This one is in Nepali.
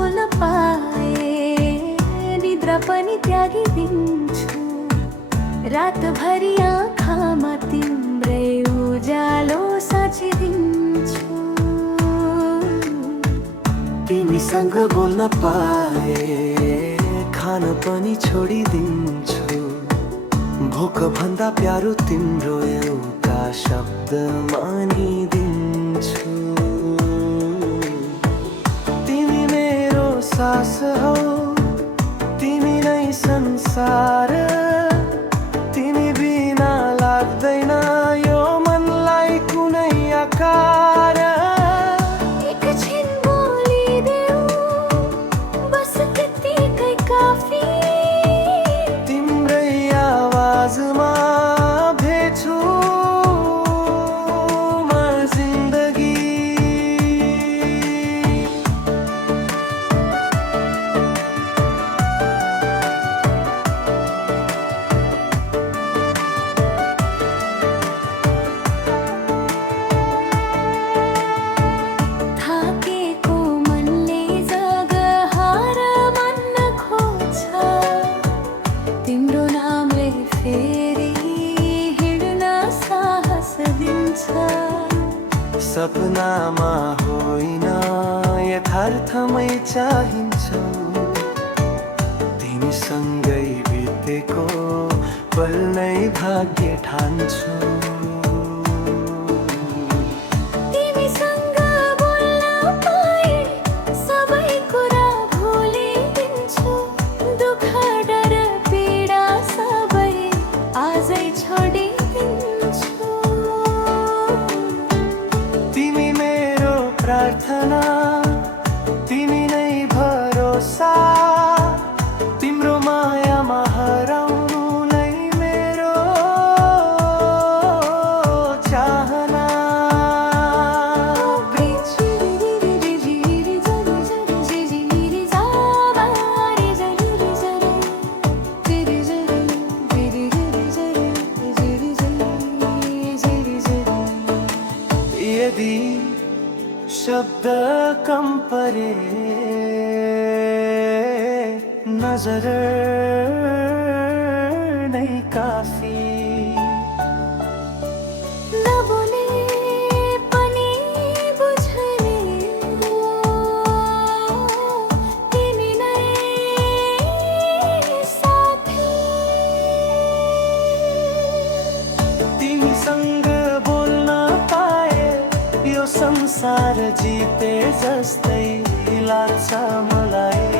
बोल्न पाए निद्रा पनि त्यागिदिन्छु। रातभरि आँखामा तिम्रै उज्यालो साचिदिन्छु। तिमीसँग बोल्न पाए खान पनि छोडिदिन्छु। भोक भन्दा प्यारो तिम्रो एउटा शब्द मानिदिन्छु। तिमी मेरो सास हौ, तिमी नै संसार। तिमी बिना लाग्दैन यो मनलाई कुनै आकार। एकछिन बोलिदेऊ बस त्यतिकै काफी। तिम्रै आवाजमा भेट्छु म जिन्दगी। थाकेको मनले जगहार मान्न खोज्छ। तिम्रो नामले फेरि हिँड्न साहस दिन्छ। सपनामा होइन यथार्थमै चाहिन्छौ। तिमीसँगै बितेको पल नै भाग्य ठान्छु। तिमीसँग बोल्न पाए सबै कुरा भुलिदिन्छु। दुःख डर पीडा सबै आजै छोडिदिन्छु। तिमी मेरो प्रार्थना, तिमी नै भरोसा। तिम्रो मायामा हराउनु नै मेरो चाहना। यदि शब्द कम परे नजर नै काफी। नबोले पनि बुझ्ने तिमी नै साथी। तिमीसँग बोल्न पाए यो संसार जिते जस्तै लाग्छ मलाई।